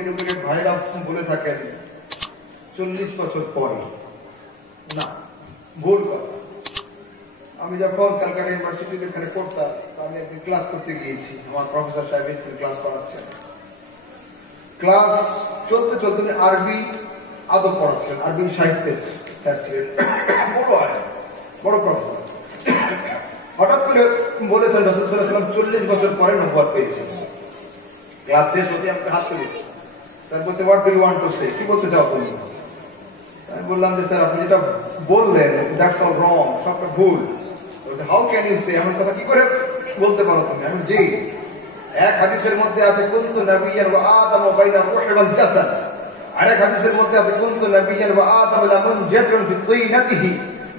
Educated ভাইরা বলে থাকেন 40 বছর পরে, না, ভুল কথা। আমি যখন ক্যালকাটা ইউনিভার্সিটিতে এখানে পড়তাম, আমি একদিন ক্লাস করতে গিয়েছি, আমার প্রফেসর সাহেব এসেছেন ক্লাস করাচ্ছেন। ক্লাস চলতে চলতে আরবি আদব পড়াচ্ছেন, আরবি সাহিত্যের স্যার ছিলেন, বড় প্রফেসর। হঠাৎ করে বলেছেন রাসূল সাল্লাল্লাহু আলাইহি ওয়াসাল্লাম 40 বছর পরে নবুয়ত পেয়েছেন। ক্লাস শেষ হতে আমাকে হাত তুলেছি। স্যার বলছে, what do you want to say, কি বলতে চাও তুমি? আমি বললাম যে স্যার আপনি যেটা বললেন দ্যাটস অল রং, সবটা ভুল। বলছে, হাউ ক্যান ইউ সে, এমন কথা কি করে বলতে পারো তুমি? আমি জি, এক হাদিসের মধ্যে আছে কুনতু নাবিয়্যান ওয়া আদম বাইনা রূহি ওয়াল জাসাদ, আরেক হাদিসের মধ্যে আছে কুনতু নাবিয়্যান ওয়া আদম লা মুনজাতিন ফি তিনাতিহি,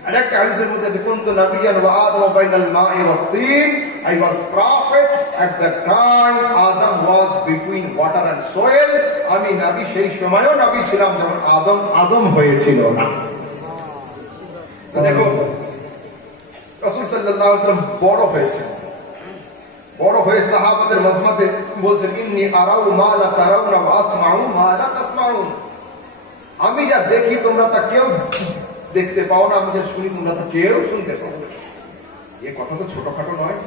আরেকটা হাদিসের মধ্যে আছে কুনতু নাবিয়্যান ওয়া আদম বাইনাল মাই ওয়াত তিন, I was prophet at the time Adam was between water and soil, আমি নবী সেই সময়ও নবী ছিলাম যখন আদম হয়েছিল না। দেখো রাসূল সাল্লাল্লাহু আলাইহি ওয়াসাল্লাম বড় হয়ে সাহাবাদের মজমাতে বলছেন, ইন্নী আরাউ মা লা তারাউনা ওয়া আসমাউ মা লা তাসমাউন, আমি যা দেখি তোমরা তা কেউ দেখতে পাও না, আমি যা শুনি তোমরা তা কেউ শুনতে পাও না। এই কথা তো ছোটখাটো নয়,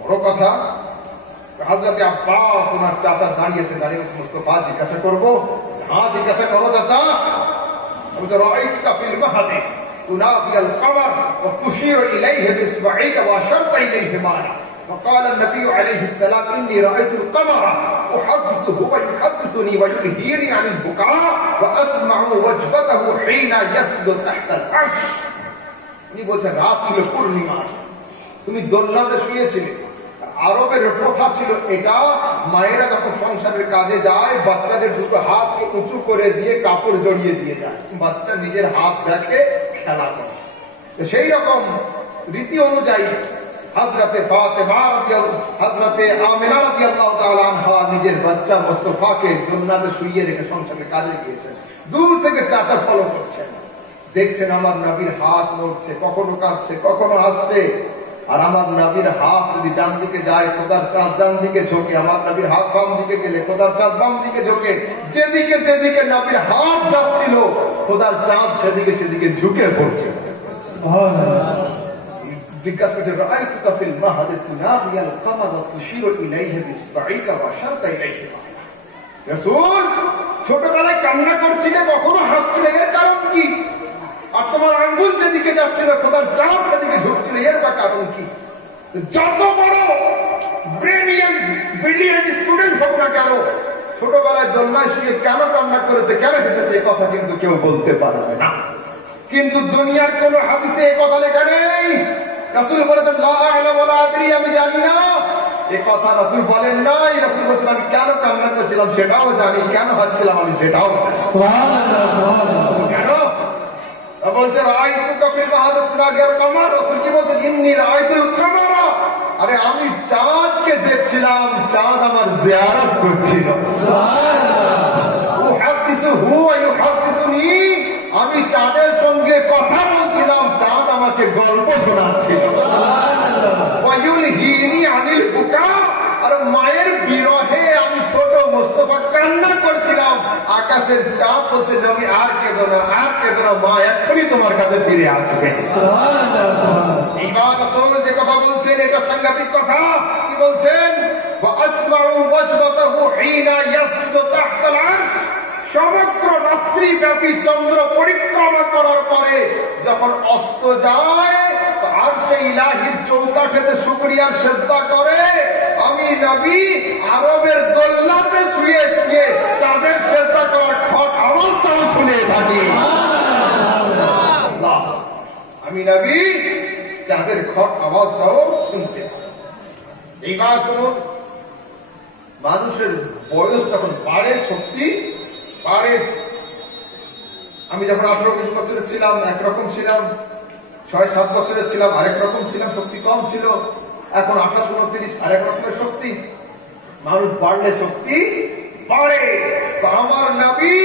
বড় কথা। হযরত আব্বাস ওনার চাচা দাঁড়িয়েছেন, মুস্তাফা জিজ্ঞাসা করবো? হ্যাঁ জিজ্ঞাসা করো চাচা। আমি তো রাআইতুকা ফিল মাহদি তুনাবিয়াল কমর ওয়া তুশিরু ইলাইহি বিসবাইকা ওয়া আশারতা ইলাইহি মানা, فقال النبي عليه السلام إني رأيت القمر أحدثه ويحدثني ويلهيني عن البكاء وأسمع وجبته حين يسجد تحت العرش। উনি বলছেন রাত ছিল পূর্ণিমার, তুমি দোলনাতে শুয়েছিলে। আরবের প্রথা ছিল এটা, মায়েরা যখন সংসারের কাজে যায় বাচ্চাদের দুটো হাতকে উঁচু করে দিয়ে কাপড় জড়িয়ে দিয়ে যায়, বাচ্চা নিজের হাত রেখে খেলা করে। সেই রকম রীতি অনুযায়ী হযরতে ফাতেমা হযরতে আমিনা রাদিয়াল্লাহু তাআলা আনহা নিজের বাচ্চা মুস্তাফাকে দোলনাতে শুইয়ে রেখে সংসারের কাজে গিয়েছেন। দূর থেকে চাচা ফলো করছেন, দেখছেন আমার নবীর হাত নড়ছে, কখনো কাঁদছে কখনো হাসছে। আর আমার নবীর হাত যদি ডান দিকে যায় খোদার চাঁদ ডান দিকে ঝোঁকে, আমার নবীর হাত বাম দিকে গেলে খোদার চাঁদ বাম দিকে ঝোঁকে। যেদিকে যেদিকে নবীর হাত যাচ্ছিল খোদার চাঁদ সেদিকে ঝুঁকে পড়ছে। জিজ্ঞাসা করছে, রাআইতুকা ফিল মাহদি তুনাবিয়াল কমর ওয়া তুশিরু ইলাইহি বিসবাইকা ওয়া আশারতা ইলাইহি মানা। রাসূল ছোটবেলায় কান্না করছিলে, কখনো হাসছিলে, এর কারণ কি? আর তোমার আঙ্গুল যেদিকে যাচ্ছিল খোদার চাঁদ সেদিকে ঝুঁকছিল, এর বা কারণ কি? যত বড় ব্রিলিয়ান্ট স্টুডেন্ট হোক না কেন, ছোটবেলায় দোলনায় শুয়ে কেন কান্না করেছে, কেন হেসেছে, এই কথা কিন্তু কেউ বলতে পারবে না। কিন্তু দুনিয়ার কোন হাদিসে এই কথা লেখা নেই। রাসূল বলেছেন লা আ'লামু ওয়া লা আদরি, আমি জানি না, এই কথা রাসূল বলেন নাই। রাসূল বলেছেন আমি কেন কান্না করেছিলাম সেটাও জানি, কেন হাসছিলাম আমি সেটাও জানি। সুবহানাল্লাহ, সুবহানাল্লাহ। কেন বলছে রাআইতুকা ফিল মাহদি তুনাবিয়াল কমর? রাসূল কি বলছেন? ইন্নী রাআইতুল কমরা, আরে আমি চাঁদকে দেখছিলাম, চাঁদ আমার জিয়ারত করছিল। সুবহানাল্লাহ। উহাদিসুহু ওয়া ইউহাদিসুনি, আমি চাঁদের সঙ্গে কথা বলছিলাম, চাঁদ আমাকে গল্প শোনাচ্ছিল। ওয়ায়ুলহিনি আনিল বুকা, আর মায়ের বিরহে আমি ছোট মুস্তাফা কান্না করছিলাম। আকাশের চাঁদ বলছে নবী আর কেঁদো না, আর কেঁদো না, মা এখনই তোমার কাছে ফিরে আসবে। এইবার রাসূল যে কথা বলছেন এটা সাংঘাতিক কথা। কি বলছেন? ওয়া আসমাউ ওয়াজবাতাহু হিনা ইয়াসজুদু তাহতাল আরশ, সমগ্র রাত্রি ব্যাপী চন্দ্র পরিক্রমা করার পরে যখন অস্ত যায় আর সেই ইলাহির চৌকাঠেতে শুকরিয়ার সেজদা করে, আমি নবী আরবের দোলনাতে শুয়ে শুয়ে চাঁদের সেজদা করার খট আওয়াজটাও শুনে থাকি। আমি নবী চাঁদের খট আওয়াজটাও শুনতে পাই। এইবার শুনুন, মানুষের বয়স যখন বাড়ে শক্তি বাড়ে। আমি যখন 18-20 বছরের ছিলাম একরকম ছিলাম, 6-7 বছরের ছিলাম আরেক রকম ছিলাম, শক্তি কম ছিল। এখন 28-29 আরেক রকমের শক্তি। মানুষ বাড়লে শক্তি বাড়ে। তো আমার নবী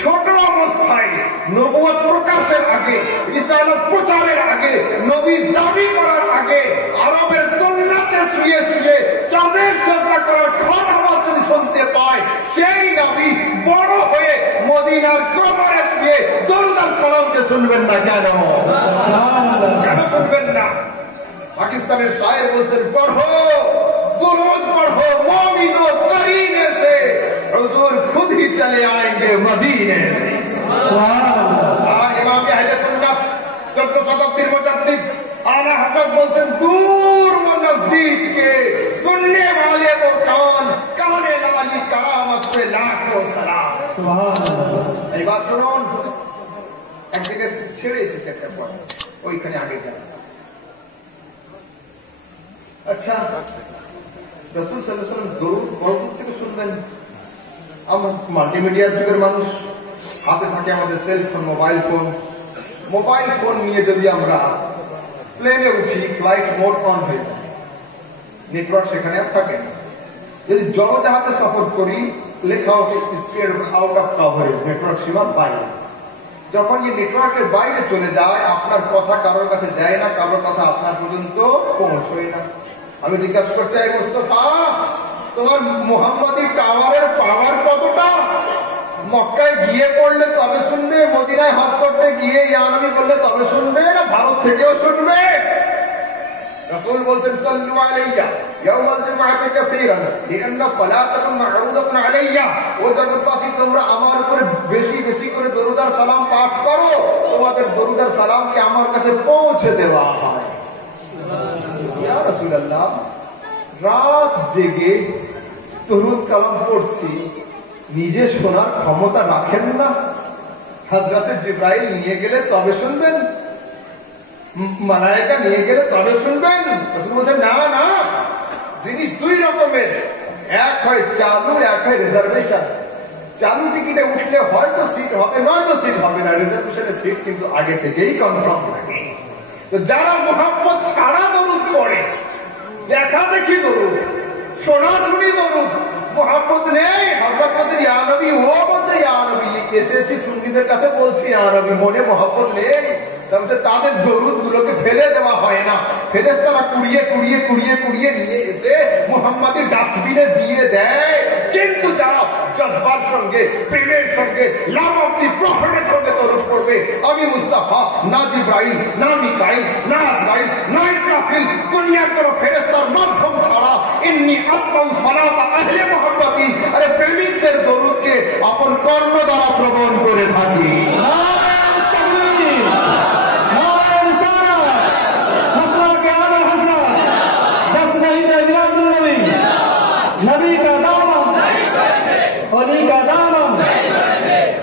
ছোট অবস্থায় নবুয়ত প্রকাশের আগে, রিসালাত প্রচারের আগে, নবী দাবি করার আগে আরবের দোলনাতে শুয়ে শুয়ে চাঁদের চেষ্টা করার ঠোঁট আওয়াজ যদি শুনতে পায়, সেই নবী বড় হয়ে মদিনার কবরে শুয়ে দোলনার সালামকে শুনবেন না কেন? কেন শুনবেন না? পাকিস্তানের শায়ের বলছেন, পড়ো दुरूद पढ़ो मोमिनो करीने से, हुजूर खुद ही चले आएंगे मदीने से। इमाम अहले सुन्नत 14 शताब्दीर मुजद्दिद आला हजरत बोलছেন, दूर व नजदीक के सुनने वाले को काने वाली करामत पे लाखों सलाम। सुभान अल्लाह। এই বাত শুনুন, একদিকে ছেড়ে এসেছে একটা পড়া, ওইখানে আগে যান। আচ্ছা, রাসূল সাল্লাল্লাহু আলাইহি ওয়াসাল্লাম দরুদ কখন থেকে শুনবেন? আমরা মাল্টিমিডিয়ার যুগের মানুষ, হাতে থাকে আমাদের সেলফোন, মোবাইল ফোন নিয়ে যদি আমরা প্লেনে উঠি, ফ্লাইট মোড অন হয়ে যায়, নেটওয়ার্ক সেখানে আর থাকে না। যদি জলজাহাজে সফর করি, লেখা হবে স্পেড আউট অফ কভারেজ, নেটওয়ার্ক সীমার বাইরে। যখন এই নেটওয়ার্কের বাইরে চলে যায়, আপনার কথা কারোর কাছে যায় না, কারোর কথা আপনার পর্যন্ত পৌঁছয় না। আমি জিজ্ঞাসা করছি, এই মুস্তাফা, তোমার মুহাম্মাদি টাওয়ারের পাওয়ার কতটা? মক্কায় গিয়ে পড়লে তবে শুনবে, মদিনায় হজ করতে গিয়ে ইয়া নবী বললে তবে শুনবে, না ভারত থেকেও শুনবে? রাসূল বলছেন, সাল্লু আলাইয়া ইয়াউমাল জুমআতি কাসীরান লিআন্না সালাতাকুম মা'রুদাতুন আলাইয়া। ও জগৎবাসী, তোমরা আমার উপরে বেশি বেশি করে দরুদ আর সালাম পাঠ করো, তোমাদের দরুদ আর সালামকে আমার কাছে পৌঁছে দেওয়া হয়। ইয়া রাসূলুল্লাহ, রাত জেগে দরুদ কালাম পড়ছি, নিজে শোনার ক্ষমতা রাখেন না? হযরতে জিবরাইল নিয়ে গেলে তবে শুনবেন, মালায়েকা নিয়ে গেলে তবে শুনবেন? রাসূল বলেন, না না, জিনিস দুই রকমের, এক হয় চালু, এক হয় রিজার্ভেশন। চালু টিকিটে উঠলে হয়তো সিট হবে, নয়তো সিট হবে না। রিজার্ভেশনের সিট কিন্তু আগে থেকেই কনফার্ম থাকে। তো যারা মুহাম্মদ ছাড়া দরুদ পড়ে, দেখা দেখি দরুদ, শোনাশুনি দরুদ, মুহাম্মদ নেই, হযরত বলছেন ইয়া নবী, ও বলছে ইয়া নবী, এসেছি সুন্নিদের কাছে বলছি ইয়া নবী, মনে মুহাম্মদ নেই, তাদের দরুদ গুলোকে ফেলে দেওয়া হয় না। ফেরেশতারা কুড়িয়ে কুড়িয়ে কুড়িয়ে কুড়িয়ে নিয়ে এসে মুহাম্মাদের ডাস্টবিনে দিয়ে দেয়। কিন্তু যারা জজবার সঙ্গে, প্রেমের সঙ্গে, লাভ অফ দি প্রফেটের সঙ্গে দরুদ পড়বে, আমি মুস্তাফা, না জিবরাইল, না মিকাইল, না আজরাইল, না ইসরাফিল, দুনিয়ার কোন ফেরেশতার মাধ্যম ছাড়া ইন্নী আসমাউ সালাতা আহলে মুহাম্মাদি, আরে প্রেমিকদের দরুদকে আপন কর্ণ দ্বারা শ্রবণ করে থাকি। नबी का दामन, अली का दामन,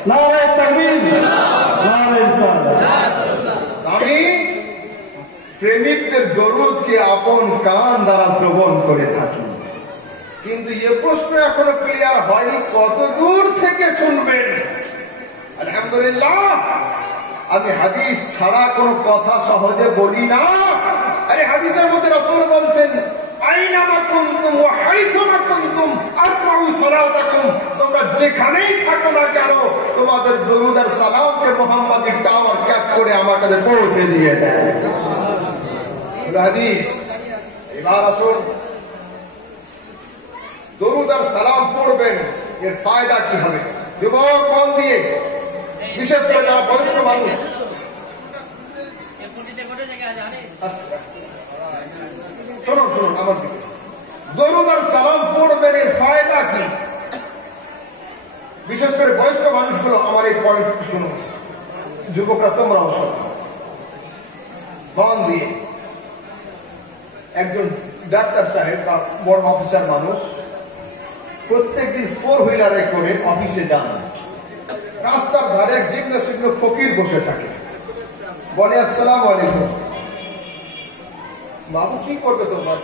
नारे तकबीर, नारे रिसालत। আমি প্রেমিকদের দরুদকে আপন কান দ্বারা শ্রবণ করে থাকি। কিন্তু এ প্রশ্ন এখনো ক্লিয়ার হয়নি, কত দূর থেকে শুনবেন? আলহামদুলিল্লাহ, আমি হাদিস ছাড়া কোনো কথা সহজে বলি না। আরে হাদিসের মধ্যে রাসূল বলছেন, আইনামা কুনতুম ওয়া হাইসুমা কুনতুম আসমাউ সালাতাকুম, তোমরা যেখানেই থাকো না কেন, তোমাদের দরুদ আর সালামকে মুহাম্মাদি টাওয়ার ক্যাচ করে আমার কাছে পৌঁছে দিয়ে দেয়। হাদিস। এবার আসুন, দরুদ আর সালাম পড়বেন, এর ফায়দা কি হবে? যুবক মন দিয়ে, বিশেষ করে যারা বয়স্ক মানুষ, শুনুন শুনুন আমার দিকে, দরুদ আর সালাম পড়বেন, এর ফায়দা কি? বিশেষ করে বয়স্ক মানুষগুলো আমার এই পয়েন্ট শুনুন, যুবকরা তোমরাও শোনো মন দিয়ে। একজন ডাক্তার সাহেব বা বড় অফিসার মানুষ প্রত্যেকদিন 4 হুইলারে করে অফিসে যান। রাস্তার ধারে এক জীর্ণ শীর্ণ ফকির বসে থাকে, বলে আসসালামু আলাইকুম। বাবু কি করবে তোমার?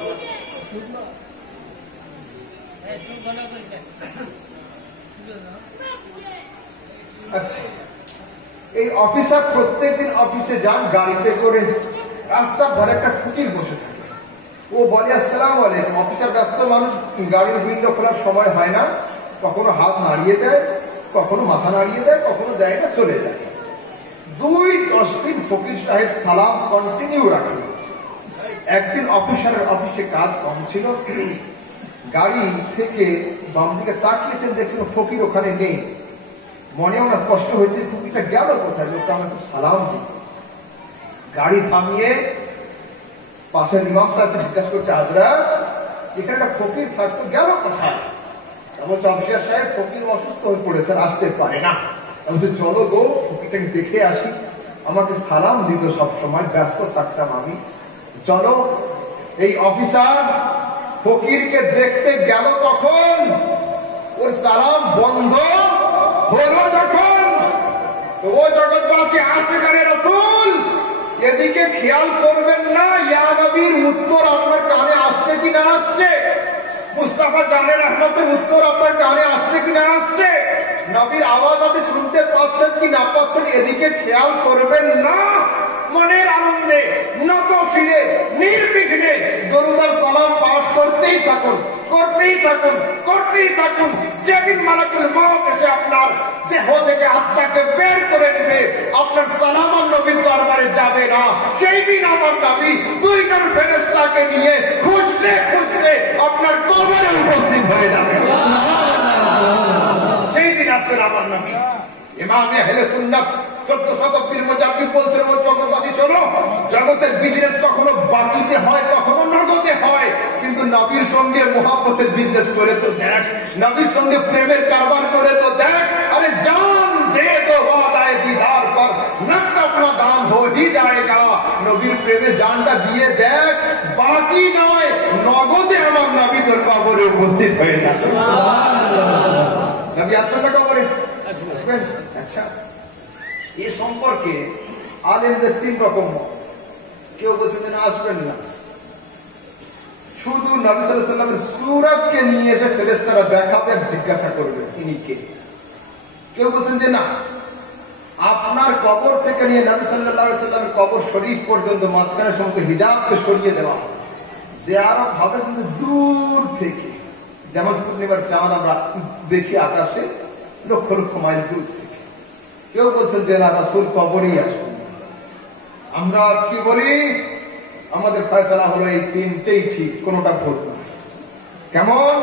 আচ্ছা, এই অফিসার প্রত্যেকদিন অফিসে যান গাড়িতে করে, রাস্তার ধারে একটা ফকির বসে থাকে। ও বলে আসসালামু আলাইকুম। অফিসার ব্যস্ত মানুষ, গাড়ির উইন্ডো খোলার সময় হয় না, কখনো হাত নাড়িয়ে দেয়, কখনো মাথা নাড়িয়ে দেয়, কখনো দেয় না, চলে যায়। 2-10 দিন ফকির সাহেব সালাম কন্টিনিউ রাখেন। একদিন অফিসে কাজ কম ছিল, গাড়ি থেকে বাম দিকে তাকিয়েছেন, দেখছেন ফকির ওখানে নেই। মনে ওনার কষ্ট হয়েছে, ফকিরটা গেল কোথায়, লোকটা আমাকে সালাম দিই। গাড়ি থামিয়ে পাশের ইমাম সাহেবকে জিজ্ঞাসা করছে, হাজরাত এখানে একটা ফকির থাকতো, গেল কোথায়? বলছে অফিসার সাহেব ফকির অসুস্থ হয়ে পড়েছেন, আসতে পারে না। বলছে চলো গো ফকিরটাকে দেখে আসি, আমাকে সালাম দিত সবসময়, ব্যস্ত থাকতাম আমি, চলো। এই অফিসার ফকিরকে দেখতে গেল তখন ওর সালাম বন্ধ হলো যখন, তো ও জগৎবাসী আশিকানে রাসূল এদিকে খেয়াল করবেন না ইয়া নবীর উত্তর আপনার কানে আসছে কি না আসছে, মুস্তাফা জানের রহমতের উত্তর আপনার কানে আসছে কি না আসছে, নবীর আওয়াজ আপনি শুনতে পাচ্ছেন কি না পাচ্ছেন, এদিকে খেয়াল করবেন না। মনের আনন্দে নত ফিরে নির্বিঘ্নে দরুদ আর সালাম পাঠ করতেই থাকুন, করতেই থাকুন, করতেই থাকুন। যেদিন মালাকুল মউত এসে আপনার দেহ থেকে আত্মাকে বের করে নেবে, আপনার সালাম আর নবীর দরবারে যাবে না, সেই দিন আমার নবী 2 জন ফেরেশতাকে নিয়ে খুঁজতে খুঁজতে আপনার কবরে উপস্থিত হয়ে যাবে। সেই দিন আসবেন আমার নবী। ইমামে আহলে সুন্নাত 14 শতাব্দীর মুজাদ্দিদ বলছেন, ও জগৎবাসী শোনো, জগতের বিজনেস কখনো বাকিতে হয়, কখনো নগদে হয়, কিন্তু নবীর সঙ্গে মুহাব্বতের বিজনেস করে তো দেখ, নবীর সঙ্গে প্রেমের কারবার করে তো দেখ। আরে জান দে তো ওয়াদায়ে দিদার পর নকদ अपना দাম हो ही जाएगा। নবীর প্রেমে জানটা দিয়ে দেখ, বাকি নয় নগদে আমার নবী তোর কবরে উপস্থিত হয়ে যাবে। সুবহানাল্লাহ। নবী আসবেন না কবরে? আসবেন। আচ্ছা, এই সম্পর্কে আলেমদের 3 রকম মত। কেউ বলছেন যে না, আসবেন না, শুধু নবী সাল্লাল্লাহু আলাইহি ওয়াসাল্লামের সূরতকে নিয়ে এসে ফেরেশতারা দেখাবে আর জিজ্ঞাসা করবে ইনি কে। কেউ বলছেন যে না, আপনার কবর থেকে নিয়ে নবী সাল্লাল্লাহু আলাইহি ওয়াসাল্লামের কবর শরীফ পর্যন্ত মাঝখানে সমস্ত হিজাবকে সরিয়ে দেওয়া হবে, জিয়ারত হবে কিন্তু দূর থেকে, যেমন পূর্ণিমার চাঁদ আমরা দেখি আকাশে লক্ষ লক্ষ মাইল দূর থেকে। কেউ বলছেন যে না, রাসূল কবরেই আসবেন। আমরা কি বলি, আমাদের ফয়সালা হলো এই 3টেই ঠিক, কোনোটা ভুল না। কেমন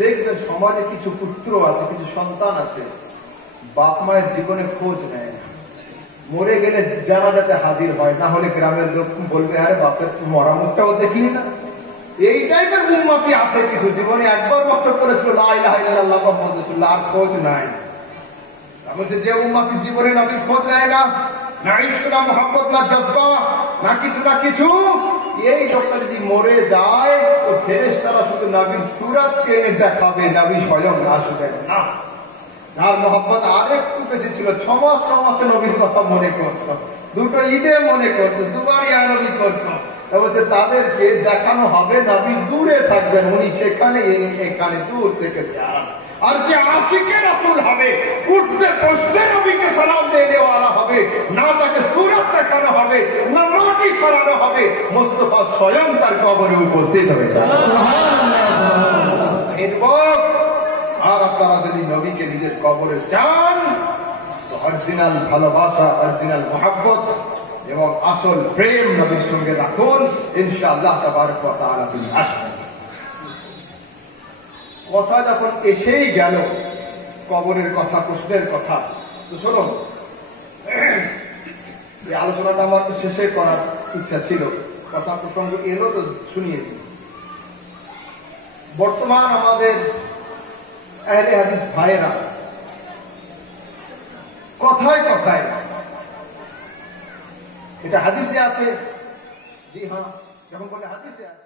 দেখবে সমাজে কিছু পুত্র আছে, কিছু সন্তান আছে, বাপ মায়ের জীবনে খোঁজ নেয় না, মরে গেলে জানাজাতে হাজির হয়, না হলে গ্রামের লোক বলবে আরে বাপের মরা মুখটাও দেখলি না। এই টাইপের উম্মতি আছে কিছু, জীবনে একবার মাত্র করেছিল লা ইলাহা ইল্লাল্লাহ মুহাম্মাদুর রাসূলুল্লাহ, আর খোঁজ নাই। বলছে যে উম্মতি জীবনে নবীর খোঁজ নেয় না, না ইশক না মুহাব্বত না জজ্বা না কিছু না কিছু, এই লোকটা যদি মরে যায় তো ফেরেশতারা শুধু নবীর সূরতকে এনে দেখাবে, নবী স্বয়ং আসবেন না। যার মুহাব্বত আরেকটু বেশি ছিল, 6 মাস 9 মাসে নবীর কথা মনে করত, 2টো ঈদে মনে করত, 2বার ইয়া নবী করত, বলছে তাদেরকে দেখানো হবে নবী দূরে থাকবেন, উনি সেখানে এখানে দূর থেকে আরাম। আর যে আশিকে রাসূল হবে, উঠতে বসতে নবীকে সালাম দেওয়ালা হবে, না তাকে সূরত দেখানো হবে, না মাটি সরানো হবে, মুস্তাফা স্বয়ং তার কবরে উপস্থিত হবে। সুবহানাল্লাহ। আর আপনারা যদি নবীকে নিজের কবরে চান তো অরিজিনাল ভালোবাসা, অরিজিনাল মুহাব্বত এবং আসল প্রেম নবীর সঙ্গে রাখুন, ইনশাআল্লাহ তাবারক ওয়া তাআলা তিনি আসবেন। কথা যখন এসেই গেল কবরের কথা, প্রশ্নের কথা, তো শুনুন, এই আলোচনাটা আমার শেষে করার ইচ্ছা ছিল, কথা প্রসঙ্গ এলো তো শুনিয়ে দিই। বর্তমান আমাদের আহলে হাদিস ভাইয়েরা কথায় কথায়, এটা হাদিসে আছে, জি হ্যাঁ, যখন বলে হাদিসে আছে,